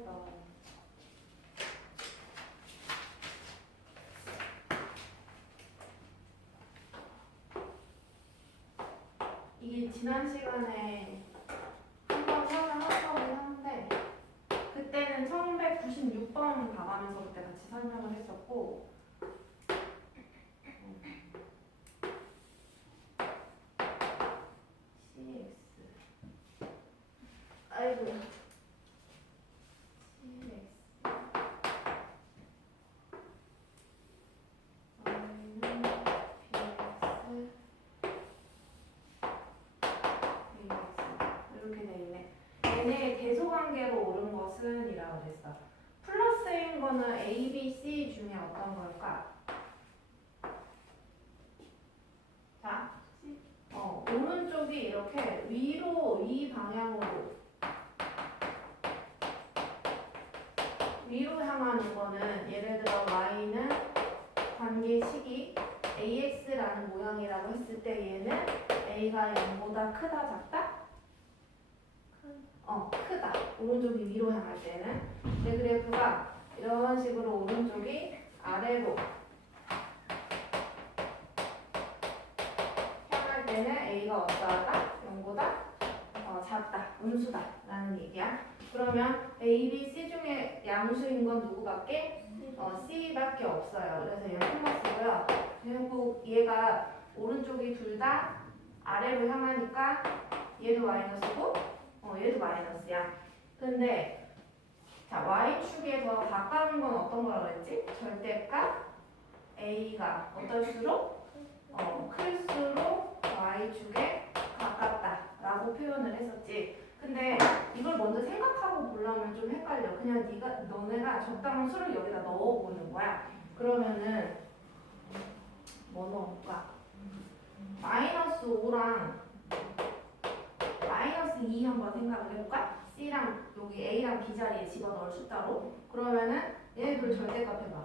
수고했다. 이게 지난 시간에 한번 설명한 거긴 한데 그때는 1196번 봐가면서 그때 같이 설명을 했었고 CX 아이고 CX Y는 BX 이렇게 돼 있네. 얘네 대소관계로 옳은 것은 이라고 그랬어. 플러스인 거는 A, B, C 중에 어떤 걸까? 자, 오른쪽이 이렇게 위로 이 방향으로 위로 향하는 거는 예를 들어 Y는 관계식이 AX라는 모양이라고 했을 때 얘는 A가 0보다 크다 작다? 크다. 오른쪽이 위로 향할 때는. 내 그래프가 이런 식으로 오른쪽이 아래로 향할 때는 A가 어떠하다? 0보다 작다. 음수다. 라는 얘기야. 그러면 A, B, C 중에 양수인 건 누구밖에? C밖에 없어요. 그래서 얘는 플러스고요. 그리고 얘가 오른쪽이 둘 다 아래로 향하니까 얘도 마이너스고 얘도 마이너스야. 근데 자 Y축에 더 가까운 건 어떤 거라고 했지? 절대값 A가 어떨수록 클수록 Y축에 가깝다라고 표현을 했었지. 근데 이걸 먼저 생각하고 보려면 좀 헷갈려. 그냥 너네가 적당한 수를 여기다 넣어보는 거야. 그러면은 뭐 넣을까? 마이너스 5랑 마이너스 2 한번 생각을 해볼까? C랑 여기 A랑 B 자리에 집어넣을 숫자로. 그러면은 얘네들 절대값 해봐.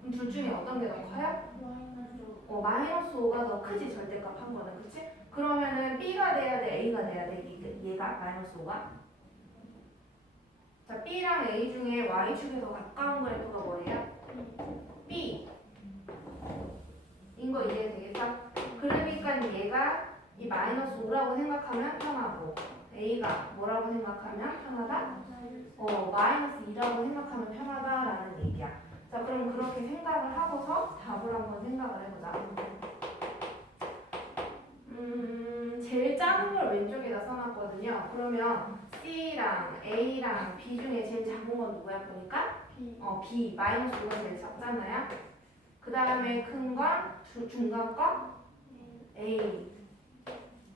그럼 둘 중에 어떤 게 더 커요? 마이너스 5가 더 크지 절대값 한 거는. 그치? 그러면은 B가 돼야 돼? A가 돼야 돼? 얘가 마이너스 5가? 자, B랑 A 중에 Y축에서 가까운 그래프가 뭐예요? B. 인 거 이해되겠어? 그러니까 얘가 이 마이너스 5라고 생각하면 편하고 A가 뭐라고 생각하면 편하다? 마이너스 2라고 생각하면 편하다라는 얘기야. 자, 그럼 그렇게 생각을 하고서 답을 한번 생각을 해보자. 제일 작은 걸 왼쪽에다 써놨거든요. 그러면 C랑 A랑 B 중에 제일 작은 건 누구야 보니까? B. 마이너스 5가 제일 작잖아요. 그 다음에 큰 건 중간 거 A.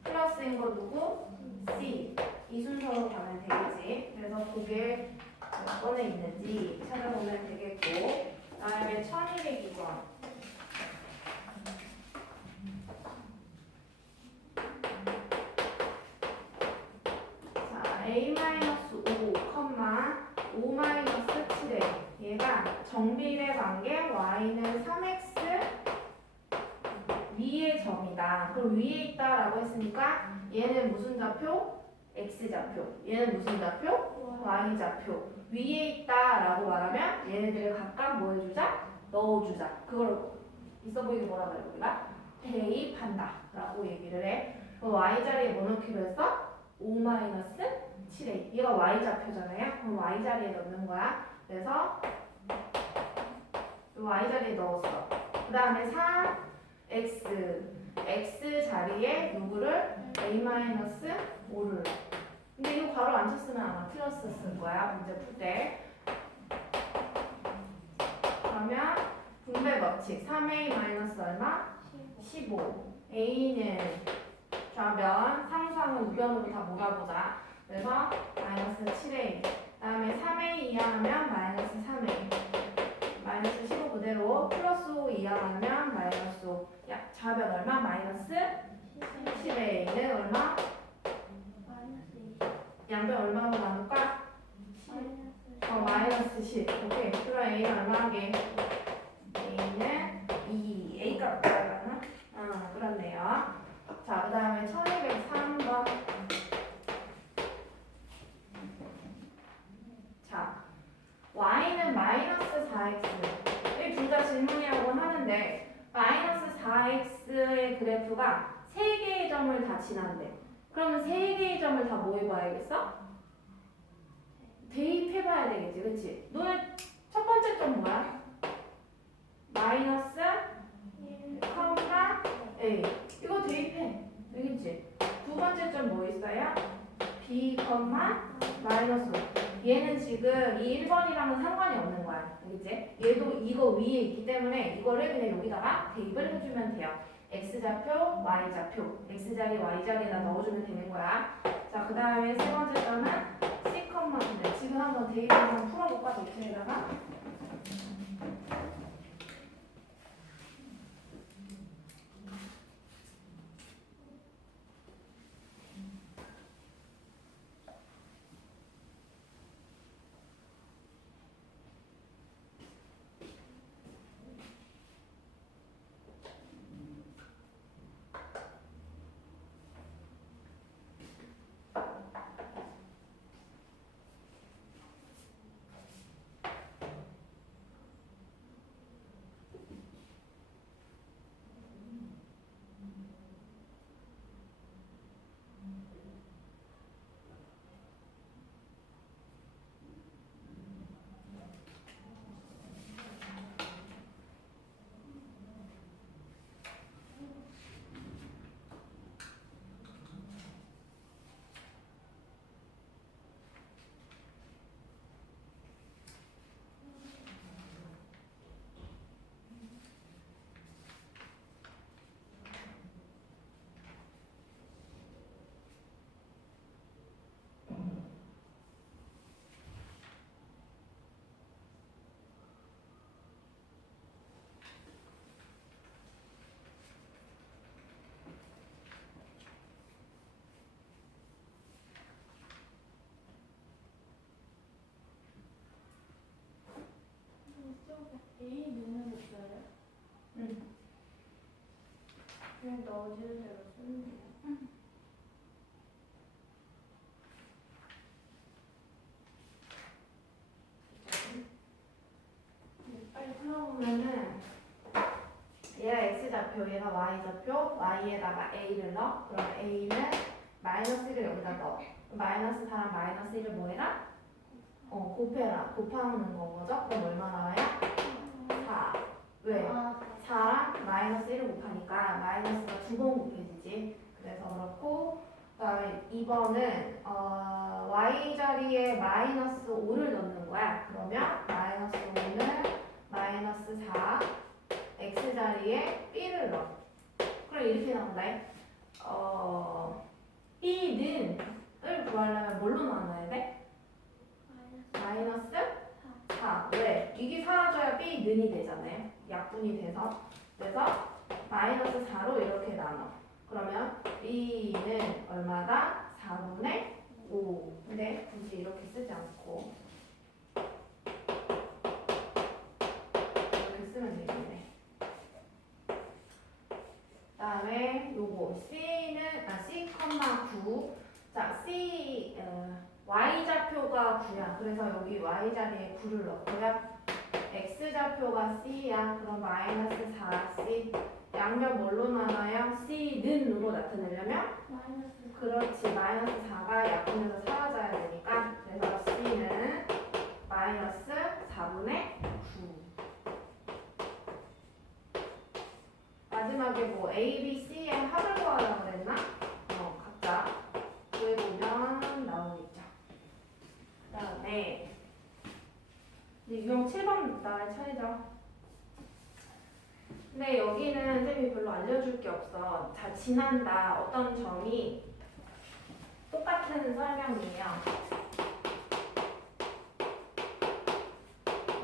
플러스인 거 누구? C. 이 순서로 가면 되겠지. 그래서 그게 몇 번에 있는지 찾아보면 되겠고, 그 다음에 1202번. 자, A-5, 5-7에 얘가 정비례 관계 Y는 3X 위의 점이다. 그럼 위에 있다라고 했으니까 얘는 무슨 좌표? X좌표. 얘는 무슨 좌표? Y좌표. 위에 있다라고 말하면 얘네들을 각각 뭐 해주자? 넣어주자. 그걸 있어 보이게 뭐라 그래 우리가? 대입한다 라고 얘기를 해. 그럼 Y자리에 뭐 넣기로 했어? 5-7A. 얘가 Y좌표잖아요. 그럼 Y자리에 넣는 거야. 그래서 Y자리에 넣었어. 그 다음에 4X 자리에 누구를? A-5를. 근데 이거 바로 안 쳤으면 아마 플러스 쓴 거야. 문제 풀 때. 그러면 분배 법칙. 3A 마이너스 얼마? 15. A는 좌변, 상수항을 우변으로 다 몰아보자. 그래서 마이너스 7A. 그 다음에 3A 이하하면 마이너스 3A. 마이너스 15 그대로 플러스 5 이하하면 마이너스 5. 야, 좌변 얼마? 마이너스 10A는 얼마? 양변 얼마로 나눌까? 마이너스 10. 오케이. 그럼 A는 얼마게? A는 2. A가 얼마나? 그렇네요. 자, 그 다음에 1203번. 자, 근데 그래프가 3개의 점을 다 지난대. 그러면 3개의 점을 다 뭐 해봐야겠어? 대입해봐야 되겠지, 그치? 너네 첫 번째 점 뭐야? 마이너스 1, A. 이거 대입해. 되겠지? 두 번째 점 뭐 있어요? B, 마이너스 5. 얘는 지금 이 1번이랑은 상관이 없는 거야. 알겠지? 얘도 이거 위에 있기 때문에 이거를 그냥 여기다가 대입을 해주면 돼요. X좌표, Y좌표. X자리, Y자리에다 넣어주면 되는 거야. 자, 그 다음에 세 번째 점은 C, 근데 지금 한번 대입을 한번 풀어볼까? 도트에다가. A 넣는 있어요? 응. 그냥 넣어주는 대로 쓰면 돼요. 빨리 풀어보면은 얘가 X좌표, 얘가 Y좌표, Y에다가 A를 넣어. 그럼 A는 마이너스 1을 여기다 넣어. 마이너스 4랑 마이너스 1을 뭐 해라? 곱해라. 곱하는 거죠? 그럼 얼마 나와요? 4. 왜? 4랑 마이너스 1을 곱하니까 마이너스가 2번 곱해지지. 그래서 그렇고, 그 다음에 2번은 Y자리에 마이너스 5를 넣는 거야. 그러면 마이너스 5는 마이너스 4, X자리에 B를 넣어. 그럼 이렇게 나온다. B는 을 구하려면 뭘로 나눠야 돼? 마이너스 4. 왜? 이게 사라져야 B는이 되잖아요. 약분이 돼서. 그래서 마이너스 4로 이렇게 나눠. 그러면 B는 얼마다? 4분의 5. 근데 굳이 이렇게 쓰지 않고 이렇게 쓰면 되겠네. 그 다음에 요거 C는 C, 9. 자, Y좌표가 9야. 그래서 여기 Y자리에 9를 넣고요. X좌표가 C야. 그럼 마이너스 4C. 양변 뭘로 나눠요? C는으로 나타내려면? 마이너스. 그렇지. 마이너스 4가 약분해서 사라져야 되니까. 그래서 C는 마이너스 4분의 9. 마지막에 뭐 A, B, C의 합을 구하라고 그랬나? 각자 구해보면 나오겠죠. 그 다음에 이제 유형 7번 나의 차례죠. 근데 여기는 쌤이 별로 알려줄 게 없어. 자, 지난다. 어떤 점이 똑같은 설명이에요.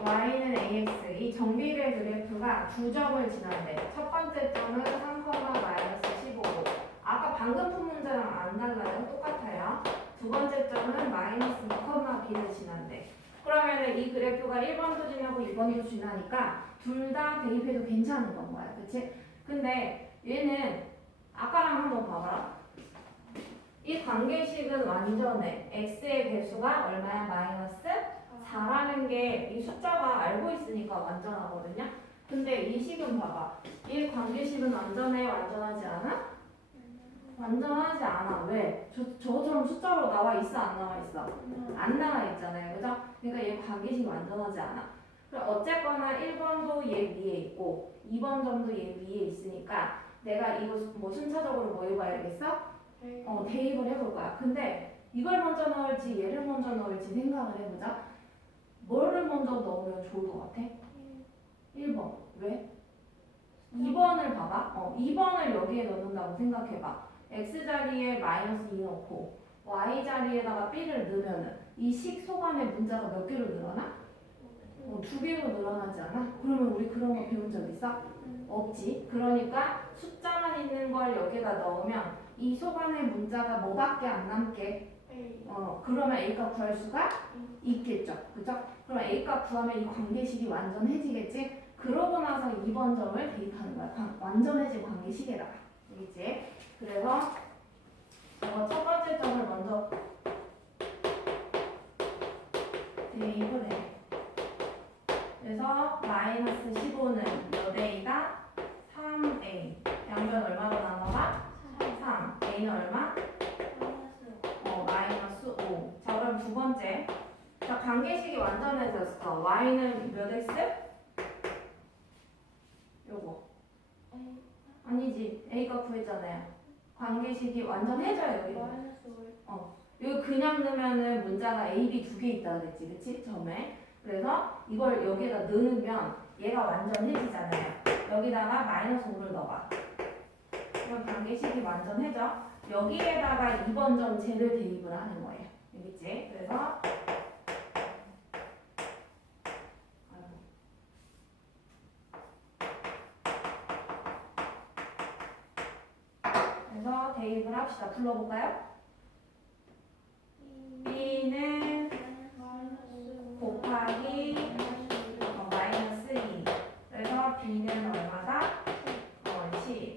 Y는 AX. 이 정비례 그래프가 두 점을 지난대. 첫 번째 점은 3, 마이너스 15고. 아까 방금 푼 문제랑 안 달라요. 똑같아요. 두 번째 점은 마이너스 2, B를 지난대. 그러면은 이 그래프가 1번도 지나고 2번도 지나니까 둘 다 대입해도 괜찮은 건 거야. 그치? 근데 얘는 아까랑 한번 봐봐라. 이 관계식은 완전해. x의 배수가 얼마야? 마이너스 4라는 게 이 숫자가 알고 있으니까 완전하거든요. 근데 이 식은 봐봐. 이 관계식은 완전해? 완전하지 않아? 완전하지 않아. 왜? 저처럼 숫자로 나와 있어? 안 나와 있어? 안 나와 있잖아요. 그죠? 그러니까 얘 관계식이 완전하지 않아. 그럼 어쨌거나 1번도 얘 위에 있고 2번 점도 얘 위에 있으니까 내가 이거 뭐 순차적으로 뭐 해봐야겠어? 대입을 해볼 거야. 근데 이걸 먼저 넣을지 얘를 먼저 넣을지 생각을 해보자. 뭐를 먼저 넣으면 좋을 것 같아? 1번. 왜? 2번을 봐봐. 2번을 여기에 넣는다고 생각해봐. x 자리에 마이너스 2 넣고 y 자리에다가 b를 넣으면은 이 식 소감의 문자가 몇 개로 늘어나? 2개로 늘어나지 않아? 그러면 우리 그런 거 배운 적 있어? 없지. 그러니까 숫자만 있는 걸 여기다 넣으면 이 소감의 문자가 뭐밖에 안 남게. 그러면 A값 구할 수가 있겠죠. 그죠? 그럼 A값 구하면 이 관계식이 완전해지겠지? 그러고 나서 2번 점을 대입하는 거야. 완전해진 관계식에다가. 알겠지? 그래서 첫 번째 점을 먼저 대입을 해. 그래서 마이너스 15는 몇 A다? 3A. 양변 얼마로 나눠봐? 3. A는 얼마? 마이너스 5. 자, 그럼 두 번째. 자, 관계식이 완전해졌어. Y는 몇 X? 요거. 아니지. A가 구했잖아요. 관계식이 완전해져요, 여기. 여기 그냥 넣으면은 문자가 A, B 두 개 있다 그랬지, 그치? 점에. 그래서 이걸 여기다 넣으면 얘가 완전해지잖아요. 여기다가 마이너스 5를 넣어봐. 그럼 관계식이 완전해져. 여기에다가 2번 점 쟤를 대입을 하는 거예요. 알겠지? 그래서 대입을 합시다. 불러볼까요? b는 곱하기 마이너스 2. 그래서 b는 얼마다? 10.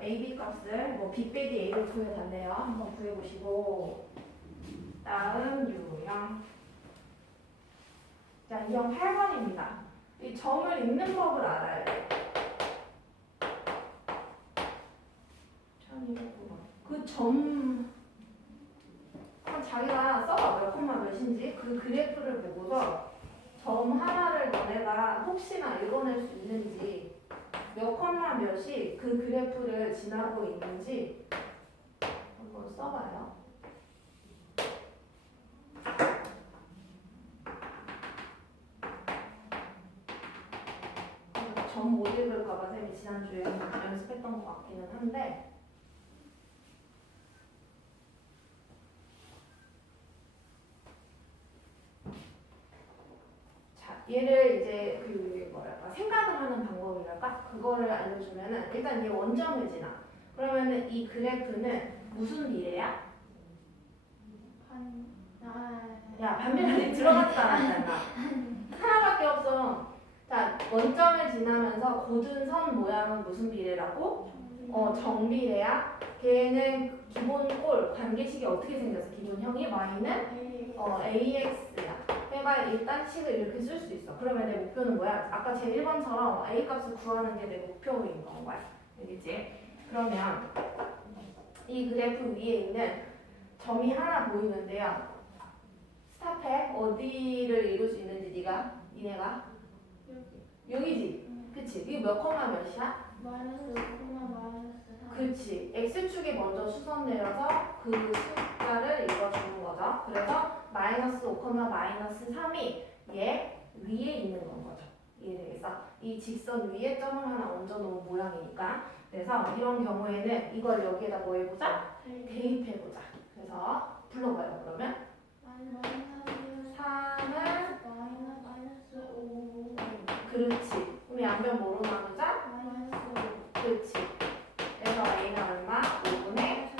AB 값을 b 빼기 a로 구해달래요. 한번 구해보시고 다음 유형. 자, 유형 8번입니다. 이 점을 읽는 법을 알아야 돼. 그 점 자기가 써봐. 몇 콤마 몇인지 그 그래프를 보고서 점 하나를 너네가 혹시나 읽어낼 수 있는지 몇 콤마 몇이 그 그래프를 지나고 있는지 한번 써봐요. 점 못 읽을까봐 쌤이 지난주에 연습했던 것 같기는 한데 얘를 이제 그 뭐랄까 생각을 하는 방법이랄까 그거를 알려주면은 일단 얘 원점을 지나. 그러면은 이 그래프는 무슨 미래야? 야 반면에 들어갔다 나왔잖아. 하나밖에 없어. 자 원점을 지나면서 고든 선 모양은 무슨 비례라고? 정비례야. 걔는 기본 꼴 관계식이 어떻게 생겼어? 기본형이 y는 ax야. 그러니까 일단 식을 이렇게 쓸 수 있어. 그러면 내 목표는 뭐야? 아까 제 1번처럼 a 값을 구하는 게 내 목표인 거야. 알겠지? 그러면 이 그래프 위에 있는 점이 하나 보이는데요. 스탑해. 어디를 읽을 수 있는지 니네가? 여기지? 그치? 이게 몇 콤마 몇이야? 그치. X축이 먼저 수선 내려서 그 숫자를 읽어주는 거죠. 그래서 마이너스 5, 마이너스 3이 얘 위에 있는 건 거죠. 이해되겠어? 이 직선 위에 점을 하나 얹어 놓은 모양이니까. 그래서 이런 경우에는 이걸 여기에다 뭐 해보자? 대입해보자. 그래서 불러봐요. 그러면 3은 그렇지. 그럼 양변 뭐로 나누자? 그렇지. 그래서 A는 얼마? 5분의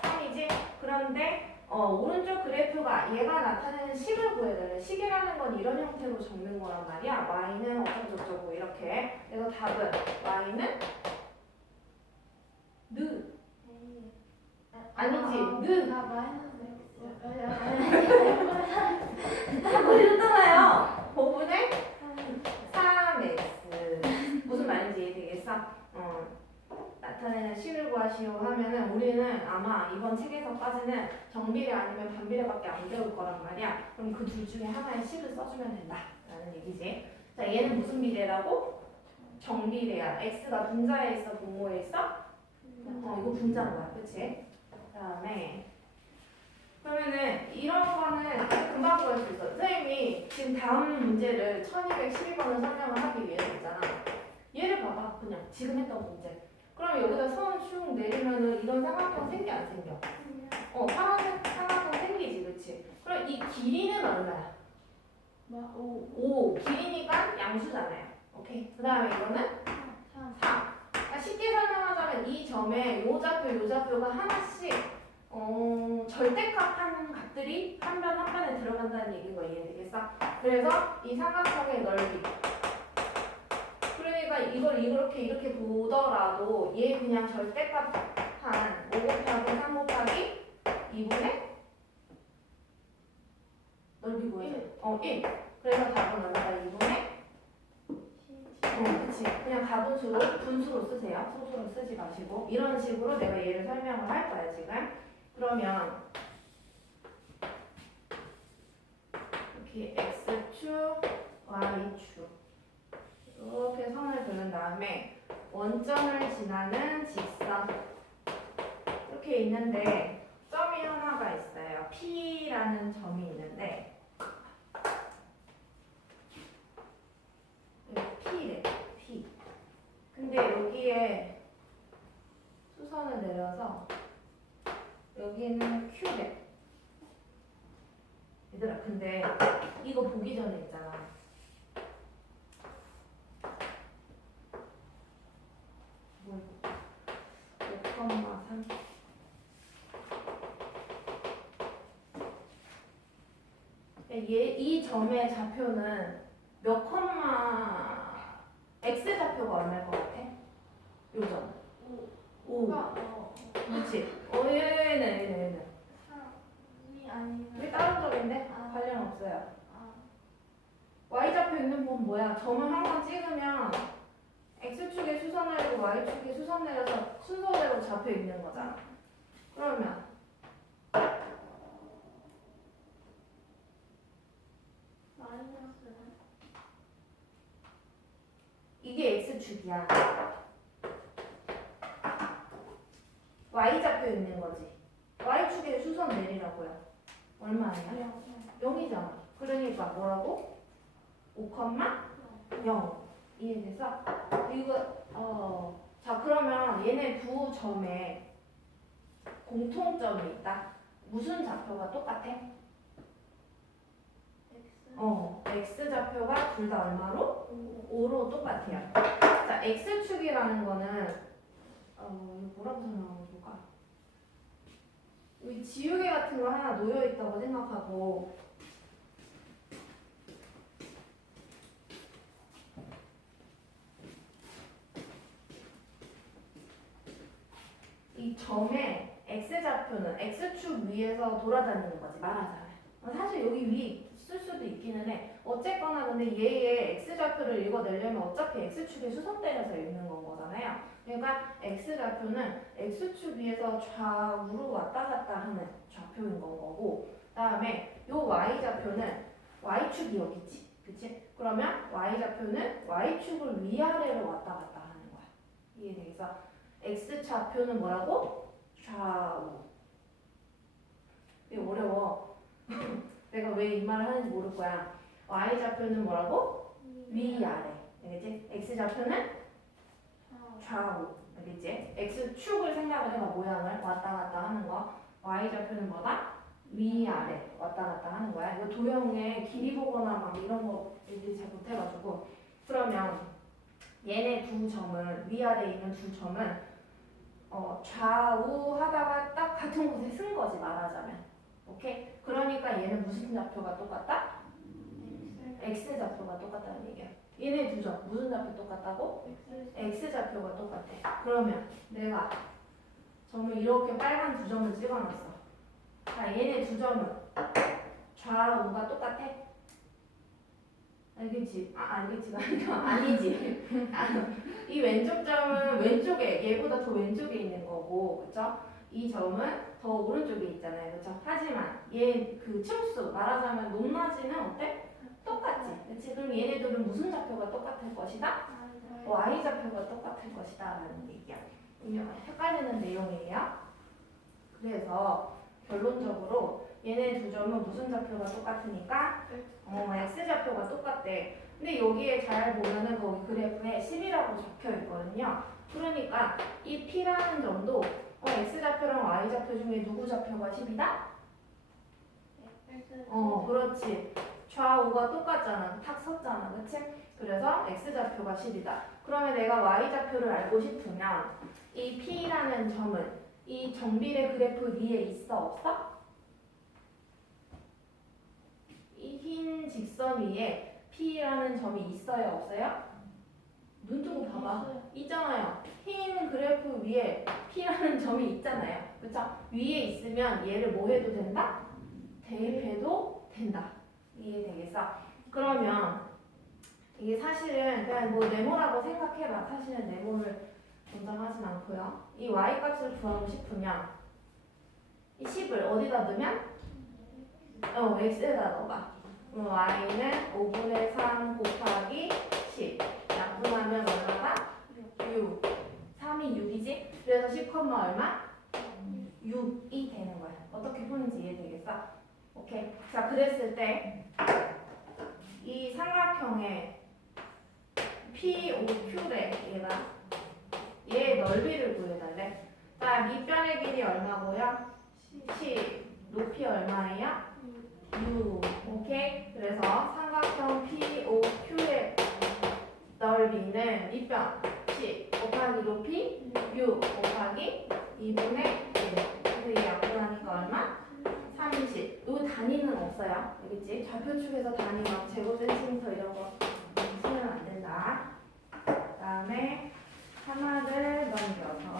3이지? 그런데 오른쪽 그래프가 얘가 나타내는 식을 구해달래. 식이라는 건 이런 형태로 적는 거란 말이야. y는 어쩌고저쩌고 이렇게. 그래서 답은 y는 느. 아니지. 느. 다 보셨잖아요. 5분의 3x 얘기겠어? 나타내는 식을 구하시오 하면은 우리는 아마 이번 책에서까지는 정비례 아니면 반비례밖에 안 배울 거란 말이야. 그럼 그 둘 중에 하나의 식을 써주면 된다라는 얘기지. 자, 얘는 무슨 비례라고? 정비례야. x가 분자에 있어, 분모에 있어? 이거 분자인 거야, 그치? 그다음에 그러면은 이런 거는 금방 구할 수 있어. 선생님이 지금 다음 문제를 1212번을 설명을 하기 위해서 있잖아. 얘를 봐봐, 그냥 지금 했던 문제. 그럼 여기다 선 쭉 내리면은 이런 삼각형 생겨 안 생겨? 파란색 삼각형 생기지, 그치? 그럼 이 길이는 얼마야? 5. 길이니까 양수잖아요. 오케이. 그 다음에 이거는 4. 그러니까 쉽게 설명하자면 이 점에 요 좌표가 하나씩 절대값 값들이 한 변 한 변에 들어간다는 얘기인 거 이해되겠어? 그래서 이 삼각형의 넓이. 그러니까 이걸 이렇게 보더라도 얘 그냥 절대값 한 5 곱하기 3 곱하기 2분의 넓이 구해줘. 1. 그래서 답은 얼마다? 2분의 그치. 그냥 가분수로 분수로 쓰세요. 소수로 쓰지 마시고 이런 식으로 내가 얘를 설명을 할 거야 지금. 그러면 이렇게 x축, y축 이렇게 선을 그는 다음에 원점을 지나는 직선 이렇게 있는데 점이 하나가 있어요. P라는 점이 있는데 P래. P. 근데 여기에 수선을 내려서 여기는 Q래. 얘들아 근데 이거 보기 전에 있잖아. 뭘 5,3 이 점의 좌표는 몇 컴마 x 좌표가 얼마일 것 같아? 요 점. 5. 그렇지. 얘는. 3이 아니면 왜 다른 점인데? 관련 없어요. y 좌표 있는 건 뭐야? 점을 한 번 찍으면 x축에 수선 내리고 y축에 수선 내려서 순서대로 좌표 있는 거잖아. 그러면 마이너스는 이게 x축이야. y 좌표 있는 거지. y축에 수선 내리라고요. 얼마예요? 0이잖아. 그러니까 뭐라고? 5,0 이해돼서? 이거 자 그러면 얘네 두 점에 공통점이 있다. 무슨 좌표가 똑같아? x 좌표가 둘 다 얼마로? 5로 똑같아요. 자, x축이라는 거는 이거 뭐라고 설명하면 좋을까? 여기 지우개 같은 거 하나 놓여 있다고 생각하고 이 점의 x좌표는 x축 위에서 돌아다니는 거지 말하자면. 사실 여기 위에 쓸 수도 있기는 해. 어쨌거나 근데 얘의 x좌표를 읽어내려면 어차피 x축에 수선 때려서 읽는 건 거잖아요. 그러니까 x좌표는 x축 위에서 좌우로 왔다 갔다 하는 좌표인 건 거고, 그다음에 요 y좌표는 y축이 여기 있지. 그치? 그러면 y좌표는 y축을 위아래로 왔다 갔다 하는 거야. 이해되겠어? x좌표는 뭐라고? 좌우. 이게 어려워. 내가 왜 이 말을 하는지 모를 거야. y좌표는 뭐라고? 위아래. 알겠지? x좌표는 좌우. 알겠지? x축을 생각을 해봐. 모양을 왔다 갔다 하는 거. y좌표는 뭐다? 위아래. 왔다 갔다 하는 거야. 이거 도형의 길이 보거나 막 이런 거 애들이 잘 못해가지고. 그러면 얘네 두 점은 위아래에 있는 두 점은 좌우 하다가 딱 같은 곳에 쓴 거지 말하자면. 오케이? 그러니까 얘는 무슨 좌표가 똑같다? x 좌표가 똑같다는 얘기야. 얘네 두 점 무슨 좌표 똑같다고? x 좌표가 똑같아. 그러면 내가 점을 이렇게 빨간 두 점을 찍어놨어. 자, 얘네 두 점은 좌우가 똑같아? 알겠지? 알겠지가 아니라 아니지. 이 왼쪽 점은 왼쪽에 얘보다 더 왼쪽에 있는 거고, 그쵸? 이 점은 더 오른쪽에 있잖아요, 그쵸? 하지만 얘 그 층수 말하자면 높낮이는 어때? 똑같지, 그치? 그럼 얘네들은 무슨 좌표가 똑같을 것이다? y 좌표가 똑같을 것이다 라는 얘기야. 헷갈리는 내용이에요. 그래서 결론적으로 얘네 두 점은 무슨 좌표가 똑같으니까 x 좌표가 똑같대. 근데 여기에 잘 보면은 거기 그래프에 10이라고 적혀 있거든요. 그러니까 이 p라는 점도 x 좌표랑 y 좌표 중에 누구 좌표가 10이다? 그렇지. 좌우가 똑같잖아. 탁 섰잖아. 그치? 그래서 x좌표가 10이다. 그러면 내가 y좌표를 알고 싶으면 이 p라는 점은 이 정비례 그래프 위에 있어? 없어? 이 흰 직선 위에 p라는 점이 있어요? 없어요? 눈 뜨고 봐봐. 있잖아요. 흰 그래프 위에 p라는 점이 있잖아요. 그쵸? 위에 있으면 얘를 뭐 해도 된다? 대입해도 된다. 이해되겠어? 그러면 이게 사실은 그냥 뭐 네모라고 생각해봐. 사실은 네모를 권장하진 않고요. 이 y 값을 구하고 싶으면 이 10을 어디다 넣으면? x에다 넣어봐. 그럼 y는 5분의 3 곱하기 10. 약분하면 얼마다? 6. 3이 6이지? 그래서 10, 얼마? 6이 되는 거야. 어떻게 푸는지 이해되겠어? 오케이. 자, 그랬을 때 이 삼각형의 POQ래 얘 넓이를 구해달래. 자, 밑변의 길이 얼마고요? 10. 높이 얼마예요? 6. 오케이. 그래서 삼각형 POQ의 넓이는 밑변 10 곱하기 높이 6 곱하기 2분의 1. 그래서 이 약분하니까 얼마? 30. 요 단위는 없어요. 알겠지? 좌표축에서 단위 막 제곱센티미터 이런 거 쓰면 안 된다. 그 다음에 하나를 넘겨서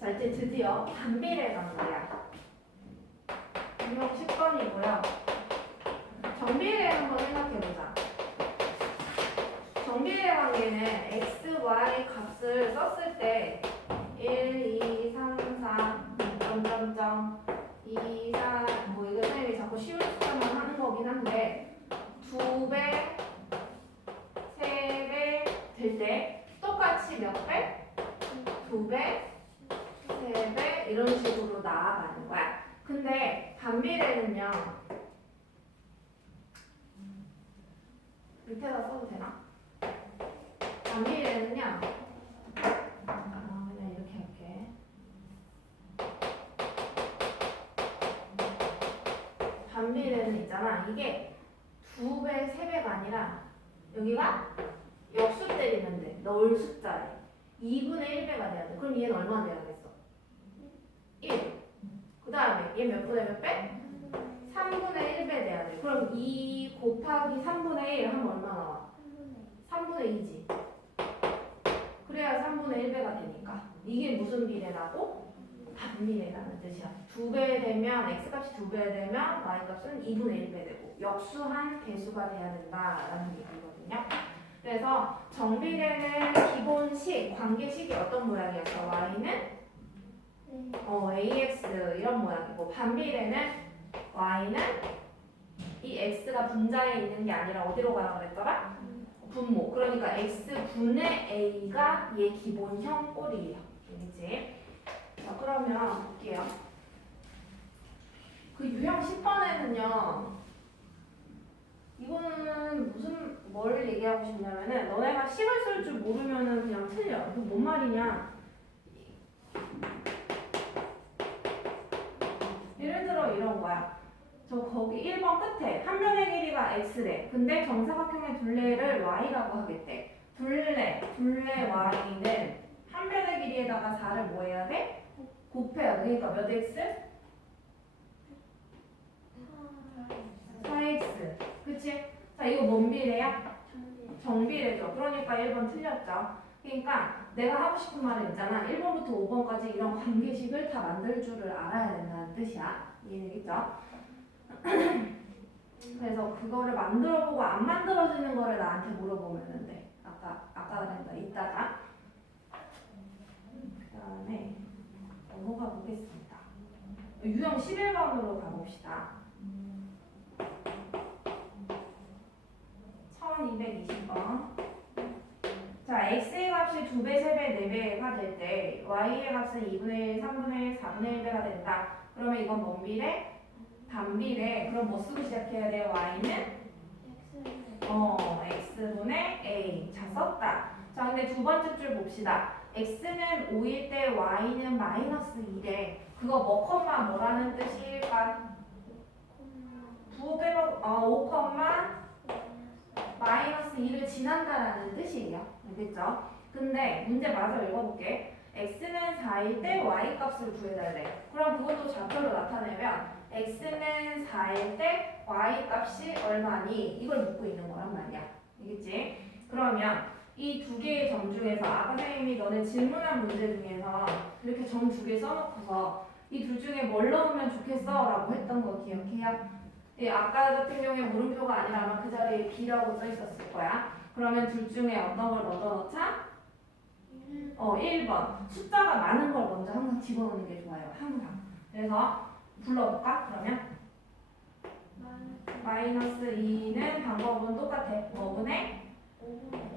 자, 이제 드디어 반비례 관계야. 분명 10번이고요. 정비례 한번 생각해보자. 정비례 관계는 x, y 값을 썼을 때 1, 2, 3, 4 점점점 2, 4 뭐 이거 선생님이 자꾸 쉬운 숫자만 하는 거긴 한데 2배, 3배 될 때 똑같이 몇 배? 2배, 3배 이런 식으로 나아가는 거야. 근데 반비례는요. 밑에다 써도 되나? 반비례는요. 그냥 이렇게 할게. 반비례는 있잖아. 이게 2배, 3배가 아니라 여기가 역수 때리면 돼. 넣을 숫자에 2분의 1배가 돼야 돼. 그럼 얘는 얼마 돼야겠어? 1. 그 다음에 얘 몇 분의 몇 배? 3분의 1배 돼야 돼. 그럼 2 곱하기 3분의 1 하면 얼마 나와? 3분의 2지. 그래야 3분의 1배가 되니까. 이게 무슨 비례라고? 반비례라는 뜻이야. 2배 되면 x값이 2배 되면 y값은 2분의 1배 되고 역수한 배수가 돼야 된다라는 얘기거든요. 그래서 정비례는 기본식, 관계식이 어떤 모양이었어? y는 ax 이런 모양이고 반비례는 y는 이 x가 분자에 있는 게 아니라 어디로 가라 그랬더라? 분모. 그러니까 x분의 a가 얘 기본형 꼴이에요. 알겠지? 자, 그러면 볼게요. 그 유형 10번에는요. 이거는 뭘 얘기하고 싶냐면은 너네가 식을 쓸 줄 모르면은 그냥 틀려. 그 뭔 말이냐? 예를 들어 이런 거야. 저 거기 1번 끝에 한 변의 길이가 x래. 근데 정사각형의 둘레를 y라고 하겠대. 둘레 y는 한 변의 길이에다가 4를 뭐 해야 돼? 곱해야 돼. 그러니까 몇 x? 4x. 그치? 자, 이거 뭔 비례야? 정비례죠. 그러니까 1번 틀렸죠. 그러니까 내가 하고 싶은 말은 있잖아. 1번부터 5번까지 이런 관계식을 다 만들 줄을 알아야 된다는 뜻이야. 이해되겠죠? 그래서 그거를 만들어보고 안 만들어지는 거를 나한테 물어보면 돼. 아까 그랬다. 이따가. 그 다음에 넘어가 보겠습니다. 유형 11번으로 가봅시다. 1220번. 자, x의 값이 2배, 3배, 4배가 될 때 y의 값은 2분의 1, 3분의 1, 4분의 1배가 된다. 그러면 이건 뭔 비례? 반비례. 그럼 뭐 쓰고 시작해야 돼요? y는? x분의 a. 자, 썼다. 자, 근데 두 번째 줄 봅시다. x는 5일 때 y는 마이너스 2래. 그거 뭐 컴마 뭐라는 뜻일까? 5 컴마 마이너스 2를 지난다라는 뜻이에요. 알겠죠? 근데 문제 마저 읽어볼게. x는 4일 때 y 값을 구해달래. 그럼 그것도 좌표로 나타내면 x는 4일 때 y 값이 얼마니? 이걸 묻고 있는 거란 말이야. 알겠지? 그러면 이 두 개의 점 중에서 아까 선생님이 너네 질문한 문제 중에서 이렇게 점 두 개 써놓고서 이 둘 중에 뭘 넣으면 좋겠어? 라고 했던 거 기억해요? 예, 아까 같은 경우에 물음표가 아니라 아마 그 자리에 B라고 써 있었을 거야. 그러면 둘 중에 어떤 걸 넣어놓자? 1번. 숫자가 많은 걸 먼저 항상 집어넣는 게 좋아요. 항상. 그래서 불러볼까? 그러면 마이너스 2는 방법은 똑같아. 뭐분의?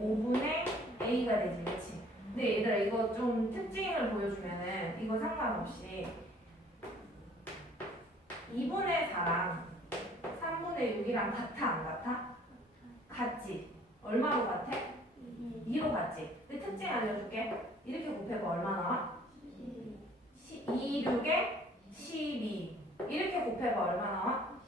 5분의 A가 되지. 그치? 근데 얘들아 이거 좀 특징을 보여주면은 이거 상관없이 2분의 4랑 3분의 6이랑 같아 안 같아? 같지? 얼마로 같아? 2로 같지? 근데 특징 알려줄게. 이렇게 곱해봐 얼마 나와? 2, 6에 12. 이렇게 곱해봐 얼마 나와?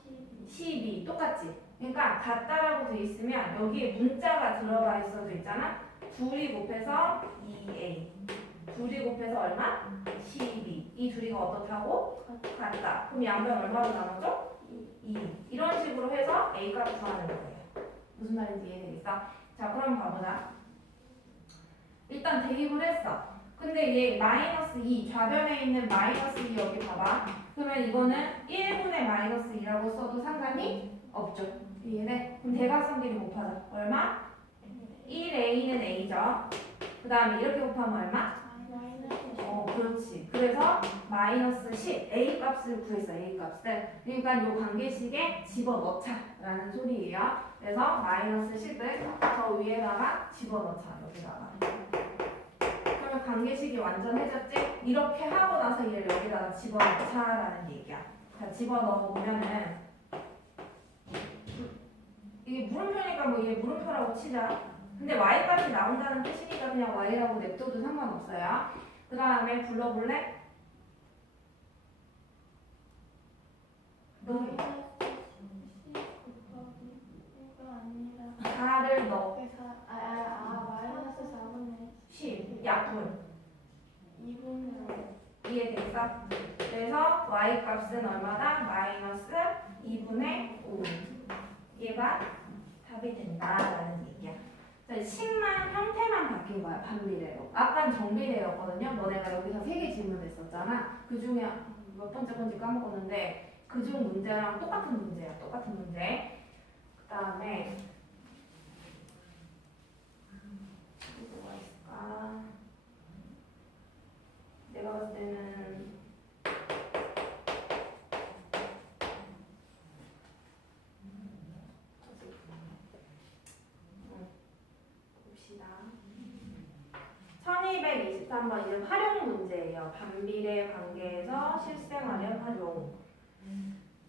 12. 똑같지? 그러니까 같다라고 돼 있으면 여기에 문자가 들어가 있어도 있잖아? 둘이 곱해서 2a. 둘이 곱해서 얼마? 12. 이 둘이가 어떻다고? 같다. 그럼 양변 얼마로 나눠줘? 2. 이런 식으로 해서 a 값 구하는 거예요. 무슨 말인지 이해되겠어? 자, 그럼 봐보자. 일단 대입을 했어. 근데 얘 마이너스 2, 좌변에 있는 마이너스 2 여기 봐봐. 그러면 이거는 1분의 마이너스 2라고 써도 상관이 없죠. 이해돼? 그럼 대각선끼리 곱하자. 얼마? 1a는 a죠. 그 다음에 이렇게 곱하면 얼마? 그렇지. 그래서 마이너스 10 a 값을 구했어. a 값을. 그러니까 이 관계식에 집어넣자라는 소리예요. 그래서 마이너스 10을 저 위에다가 집어넣자. 여기다가. 그러면 관계식이 완전해졌지? 이렇게 하고 나서 얘를 여기다가 집어넣자라는 얘기야. 자, 집어넣어 보면은 이게 물음표니까 뭐 얘 물음표라고 치자. 근데 y값이 나온다는 뜻이니까 그냥 y라고 냅둬도 상관없어요. 그 다음에 불러볼래? 너 4를 넣어. 마이너스 4분의 10 약분 2분의 이해됐어? 그래서 y값은 얼마다? 마이너스 2분의 5. 얘가 답이 된다라는 얘기야. 자, 식만 형태만 바뀐 거야. 반비례로. 아까는 정비례였거든요. 너네가 여기서 3개 질문했었잖아. 그 중에 몇 번째 건지 까먹었는데 그중 문제랑 똑같은 문제야. 똑같은 문제. 그 다음에 뭐가 있을까? 내가 봤을 때는 봅시다. 1223번 이제 활용 문제예요. 반비례 관계에서 실생활의 활용.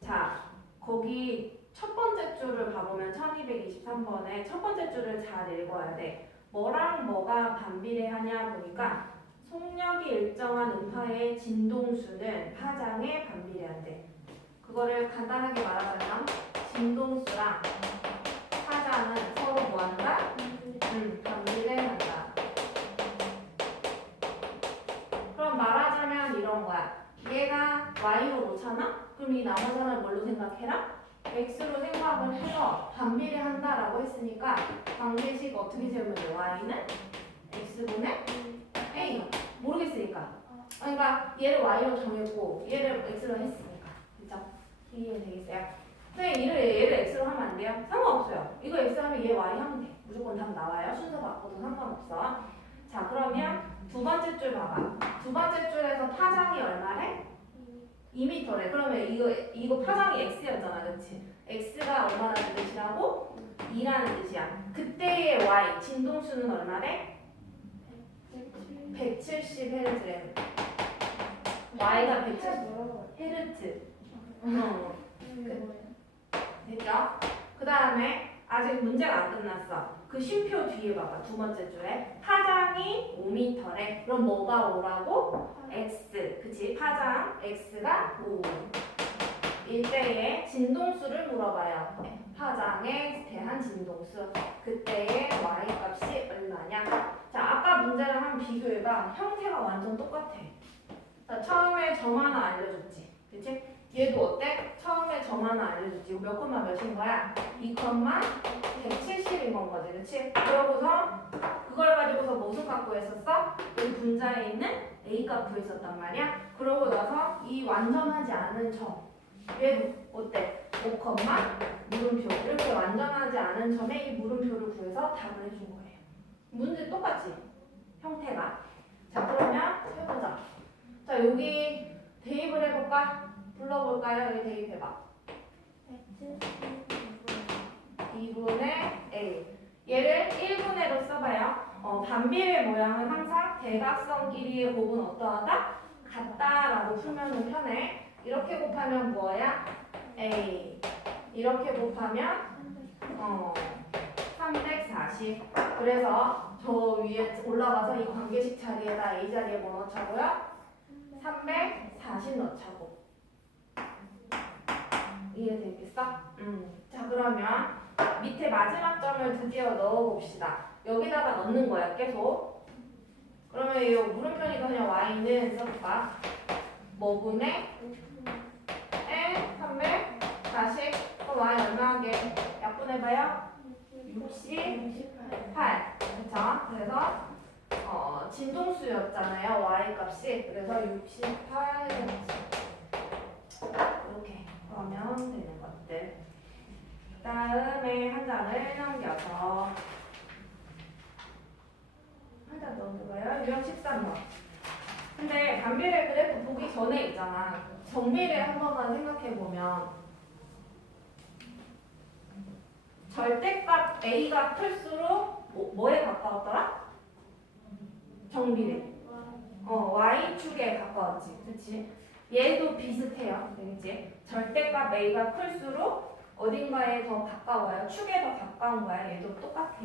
자, 거기 첫 번째 줄을 봐보면 1223번에 첫 번째 줄을 잘 읽어야 돼. 뭐랑 뭐가 반비례하냐 보니까 속력이 일정한 음파의 진동수는 파장에 반비례한대. 그거를 간단하게 말하자면 진동수랑 파장은 서로 뭐한다? 반비례한다. 그럼 말하자면 이런 거야. 얘가 y로 놓잖아? 그럼 이 나머지 하나를 뭘로 생각해라? x로 생각을 해서 반비례한다라고 했으니까 관계식 어떻게 세우면 돼? y는 x분의 a. 모르겠으니까. 그러니까 얘를 y로 정했고 얘를 x로 했으니까. 그죠? 이해되겠어요? 선생님 얘를 x로 하면 안 돼요? 상관없어요. 이거 x 하면 얘 y 하면 돼. 무조건 답 나와요. 순서 바꿔도 상관없어. 자 그러면 두 번째 줄 봐봐. 두 번째 줄에서 파장이 얼마래? 2m래. 그러면 이거 파장이 x였잖아, 그렇지? x가 얼마라는 뜻이라고? 2라는 뜻이야. 그때의 y 진동수는 얼마래? 170Hz래. y가 170Hz. 됐죠? 그 다음에 아직 문제가 안 끝났어. 그 쉼표 뒤에 봐봐. 두 번째 줄에 파장이 5m래. 그럼 뭐가 5라고? x. 그치? 파장 x가 5. 이때의 진동수를 물어봐요. 파장에 대한 진동수. 그때의 y 값이 얼마냐? 자, 아까 문제랑 한번 비교해봐. 형태가 완전 똑같아. 자, 처음에 점 하나 알려줬지. 그치? 얘도 어때? 처음에 점 하나 알려줬지. 이거 몇 컴마 몇인 거야? 2 컴마 170인 건 거지. 그치? 그러고서 그걸 가지고서 무슨 값 구했었어? 여기 분자에 있는 A 값 구했었단 말이야. 그러고 나서 이 완전하지 않은 점. 얘도 어때? 5 컴마 물음표. 이렇게 완전하지 않은 점에 이 물음표를 구해서 답을 해준 거예요. 문제 똑같지? 형태가. 자, 그러면 해보자. 자, 여기 대입을 해볼까? 불러볼까요? 여기 대입해봐. 2분의 A. 얘를 1분의로 써봐요. 반비례 모양은 항상 대각선 길이의 곱은 어떠하다? 같다라고 풀면 편해. 이렇게 곱하면 뭐야? A. 이렇게 곱하면 340. 그래서 저 위에 올라가서 이 관계식 자리에다 A 자리에 뭐 넣자고요? 340 넣자고. 이해되겠어? 자 그러면 밑에 마지막 점을 드디어 넣어봅시다. 여기다가 넣는 거야 계속. 그러면 이 물음표니까 그냥 y는 써볼까? 뭐분의 L 340. 그럼 y 얼마하게? 약분해봐요. 68. 그쵸? 그래서 진동수였잖아요. y 값이. 그래서 68. 이렇게 그러면 되는 것들. 그 다음에 한 장을 넘겨서 한 장 넘겨봐요. 유형 13번. 근데 반비례 그래프 보기 전에 있잖아. 정비례 한 번만 생각해보면 절대값 A가 클수록 뭐에 가까웠더라? 정비례. Y축에 가까웠지. 그치? 얘도 비슷해요. 되겠지? 절대값 A가 클수록 어딘가에 더 가까워요. 축에 더 가까운 거야. 얘도 똑같아.